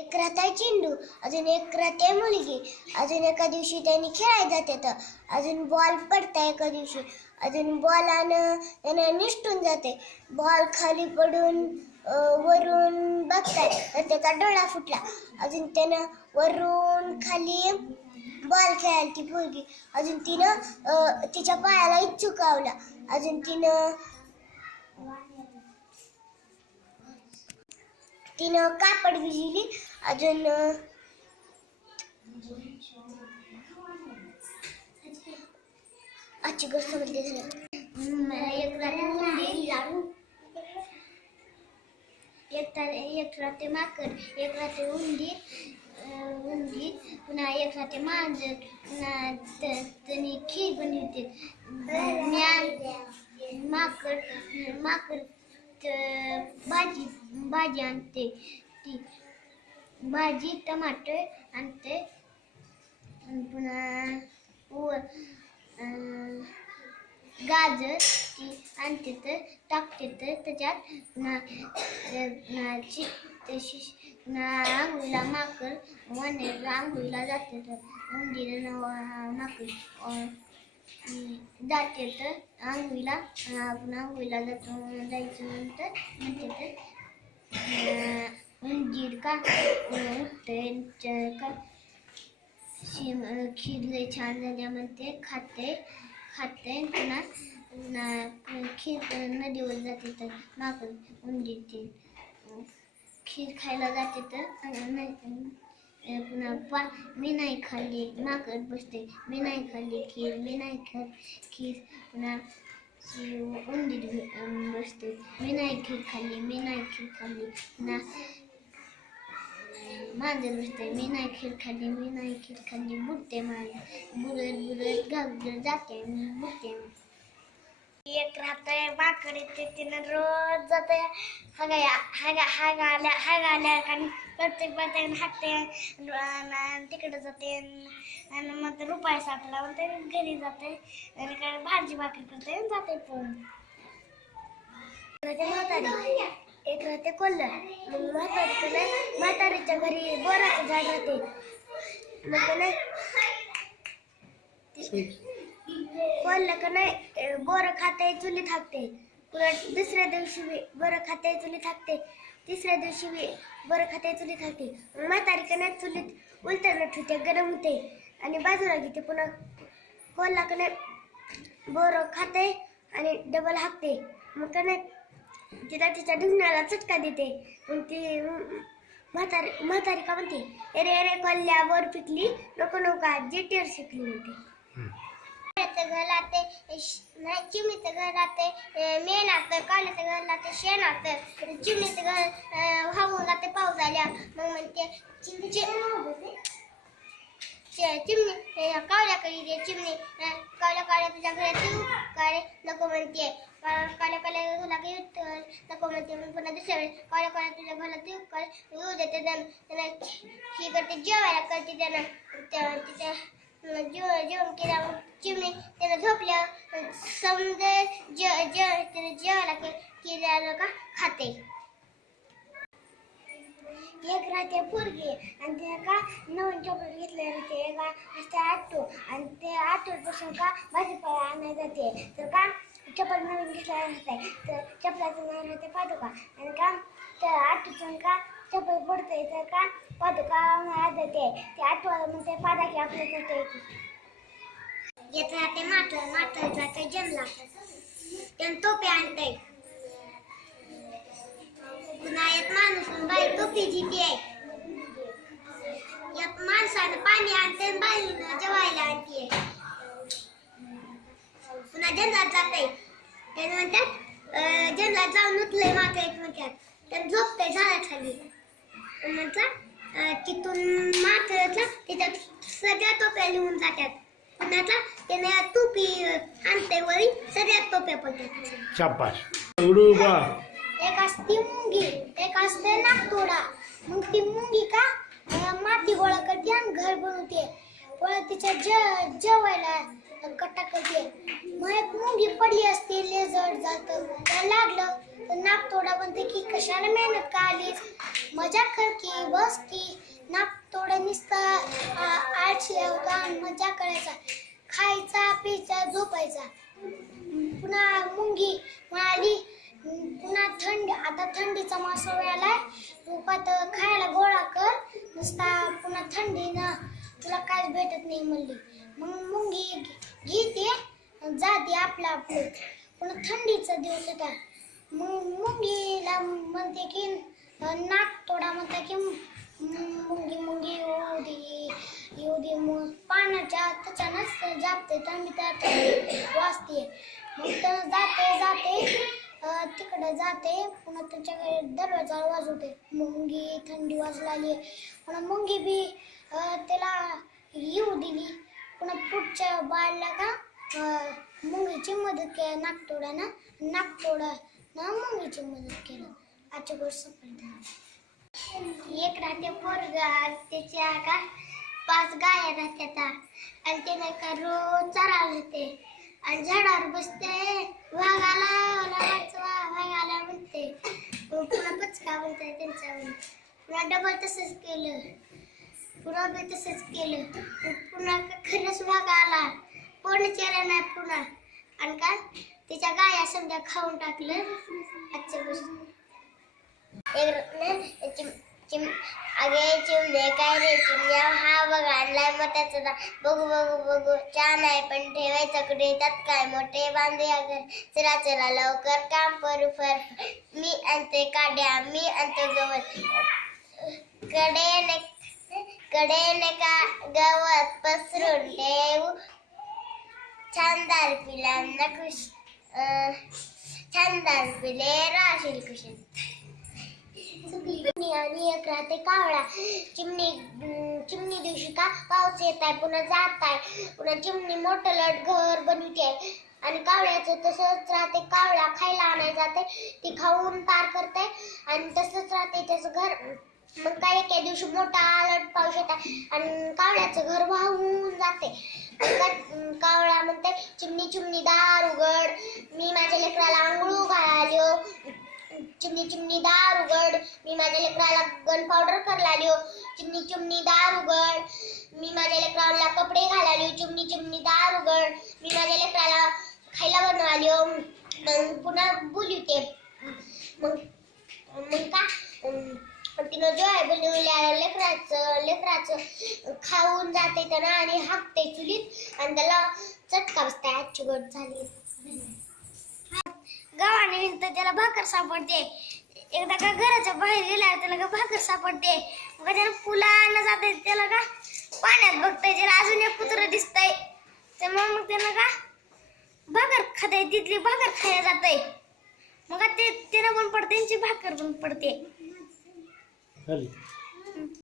एक राहता चेंडू अजून एक राहते मुलगी. अजून एका दिवशी त्यांनी खेळायला जाते अजून बॉल पडताय एका दिवशी. अजून बॉलानं त्यानं निष्ठून जाते. बॉल खाली पडून वरून बघताय. तर त्याचा डोळा फुटला. अजून त्यानं वरून खाली बॉल खेळायला ती मुलगी अजून तिनं तिच्या पायाला चुकावला अजून तिनं तिनं कापड भिजली अजून आजची गोष्ट म्हणते झालं. एक रात्री एक रात्री एक माकड एक रात्री उंदीर उंदीर पुन्हा एक रात्री मांजर पुन्हा त्यांनी खीर बनवते. म्या- माकड माकड भाजी भाजी आणते ती. भाजी टमाटर आणते. पुन्हा व गाजर ती आणते तर टाकते तर त्याच्यात ना आंघोळीला माकड वनेर आंघोळीला जाते तर उंदीर माकड जाते तर आंघोळीला आपण आंघोळीला जातो जायचं नंतर म्हणते तर उंदीर का उठते का शिम खीर लय छान झाल्या म्हणते खाते खाते पुन्हा पुन्हा खीर नदीवर जाते तर माकड उंदीर ते खीर खायला जाते तर अं, नाही- अं, पुन्हा पा मी नाही खाल्ली माकड बसते मी नाही खाल्ली खीर मी नाही खात खीर पुन्हा शी उंदीर अं, बसते मी नाही खीर खाल्ली मी नाही खीर खाल्ली पुन्हा मांजर बसते मी नाही खीर खाल्ली मी नाही खीर खाल्ली बुडते माझे बुडत बुडत घाबरत जाते मी बुडते एक राहतंय माकड येते तिनं रोज जाते. हागाया हागा हागा आल्या हागा आल्या आणि प्रत्येक बाजून हाकते आणि तिकडे जाते आणि मग रुपये साठला मग ते घरी जाते आणि काय भाजी भाकरी करते आणि जाते पण. राहते म्हातारी एक राहते कोल्हर मग म्हातारीकडे म्हातारीच्या घरी बोराचं झाड राहते. मग नाही. बोललं का नाही बोरं खाते चुली थाकते. पुन्हा दुसऱ्या दिवशी बी बरं खाते चुली थाकते. तिसऱ्या दिवशी बी बरं खाते चुली थाकते. मग म्हातारी का नाही चुलीत उलटणं ठेवते गरम होते. आणि बाजूला घेते पुन्हा. बोलला का नाही बोरं खाते आणि डबल हाकते. मग का नाही तिला तिच्या ढुंगणाला चटका देते. मग ती म्हातारी म्हातारी का म्हणते अरे अरे कल्ल्या बोर पिकली. नको नका जेटीवर शिकली म्हणते. घर राहते नाही चिमणीचं घर राहते मेन असतं काढण्याचं घर राहते शेण असतं. चिमणीचं घर वाहून राहते पाऊस आल्या मग म्हणते चिमणी चिमणी कावल्याकडे दे चिमणी. कावल्या कावल्या तुझ्या घरात येऊ? काळे नको म्हणते. काल्या काल्या घराला येऊ? नको म्हणते. मग पुन्हा दुसऱ्या वेळेस कावल्या कावल्या तुझ्या घरात येऊ? काळे येऊ देते त्यांना ही करते जेवायला करते त्यांना. त्या तिच्या जेवण जेवण केल्यावर चिमणी त्याला झोपल्या समजा जे जे जेवायला के केल्यानं का खाते. एक राहते पोरगी आणि ते का नवीन चॉकलेट घेतले राहते का असते आटो आणि ते आटोपासून का भाजीपाला आणायला जाते. तर का चप्पल नवीन घेतला राहते तर चपलाचं नाव राहते पादुका. आणि का त्या आटोतून का चपल पडते तर का पादुका मला जाते ते आटोला म्हणते पादा की आपल्या करते येत राहते माथळ माथळ जाते जमला त्यानं टोपे आणते. पुन्हा एक माणूस बाई टोपी जिती आहे. एक माणसानं पाणी आणते बाईनं जेवायला आणते. पुन्हा जंगलात जाते. त्यानं म्हणतात जंगलात जाऊन उठलंय मात्र एक म्हणतात त्यानं झोपते झाडाखाली. आणि तिथून मात्र त्याच्यात सगळ्या टोप्या लिहून जातात पुन्हा त्याने टोपी आणते वरी सगळ्या टोप्या पडतात. बा एक असते मुंगी एक असते नागतोडा. मग ती मुंगी का माती गोळा करते आणि घर बनवते. पण तिच्या ज जेवायला कट्टा करते. मग एक मुंगी पडली असते लेजड जात. लागलं तर नागतोडा म्हणते की कशाला मेहनत का आलीस? मजा कर की बस की नाक थोडं निसता आळशी होता मजा करायचा खायचा प्यायचा झोपायचा. पुन्हा मुंगी म्हणाली पुन्हा थंडी आता थंडीचा मासा आलाय उपात खायला गोळा कर नुसता पुन्हा थंडीनं तुला काय भेटत नाही म्हणली. मग मुंगी घेते जाते आपलं आपलं. पुन्हा थंडीचा दिवस होता मग मुंगीला म्हणते की अं, नाक तोडा म्हणता की मुंगी मुंगी येऊ दे येऊ दे मग पाण्याच्या त्याच्यानंच जाते थंडी त्यात वाजते मग तर जाते जाते. तिकडे जाते. पुन्हा त्याच्याकडे दरवाजा वाजवते. मुंगी थंडी वाजलाली. पुन्हा मुंगी बी त्याला येऊ दिली. पुन्हा पुढच्या बाळला का मुंगीची मदत केली. नागतोडानं नागतोडानं मुंगीची मदत केली. आजच्या गोष्ट एक राहते पोरगा त्याच्या का पाच गाया राहत्यात आणि ते नाही का रोज चरायला जाते आणि झाडावर बसते वाघाला वाचवा वाघाला म्हणते. पुन्हा पचका म्हणते त्यांच्यावर. पुन्हा डबल तसंच केलं. पुन्हा बी तसंच केलं. पुन्हा खरंच वाघ आला. कोण केलं नाही पुन्हा. आणि का त्याच्या गाया समजा खाऊन टाकलं. आजच्या गोष्टी. एक चिम चिम अगे चिमणे काय रे चिमण्या हा बघ आणलाय मग त्याचं. बघू बघू बघू. छान आहे पण ठेवायचं कुठे? येतात काय? मोठे बांधूया घर. चला चला लवकर काम करू फर. मी आणते काड्या मी आणतो गवत. कडेने कडेने का गवत पसरून ठेवू. छानदार पिलांना खुश छानदार पिले राशील कुशल चिमणी आणि एक राहते कावळा. चिमणी चिमणी दिवशी का पाऊस येत आहे पुन्हा जात आहे पुन्हा चिमणी मोठं लट घर बनवते. आणि कावळ्याचं तसंच राहते कावळा खायला आणायला जाते. ती खाऊन पार करते. आणि तसंच राहते त्याचं घर. मग काय एका दिवशी मोठा आलट पाऊस येत आहे. आणि कावळ्याचं घर वाहून जाते. मग कावळा म्हणते चिमणी चिमणी दार उघड. मी माझ्या लेकराला आंघोळ घालाल्यो चिमणी चिमणी दार उघड. मी माझ्या लेकराला गन पावडर करलाल्यो चिमणी चिमणी दार उघड. मी माझ्या लेकराला कपडे घालाल्यो हो. चिमणी चिमणी दार उघड. मी माझ्या लेकराला खायला बनवाल्यो हो. मग पुन्हा बोलते मग मग का? तिनं तिनं आहे बनवल्या लेकराचं लेकराचं खाऊन जाते त्यानं आणि हाकते चुलीत. आणि त्याला चटका बसते आजची गोट झाली. गावाने गेलं तर त्याला भाकर सापडते. एकदा का घराच्या बाहेर गेल्यावर त्याला का भाकर सापडते. मग त्याला फुलानं जाते त्याला का पाण्यात बघताय त्याला अजून एक कुत्र दिसतंय. तर मग त्याला का भाकर खाते तिथली भाकर खायला जाते मग ते त्याला पण पडते त्यांची भाकर पण पडते.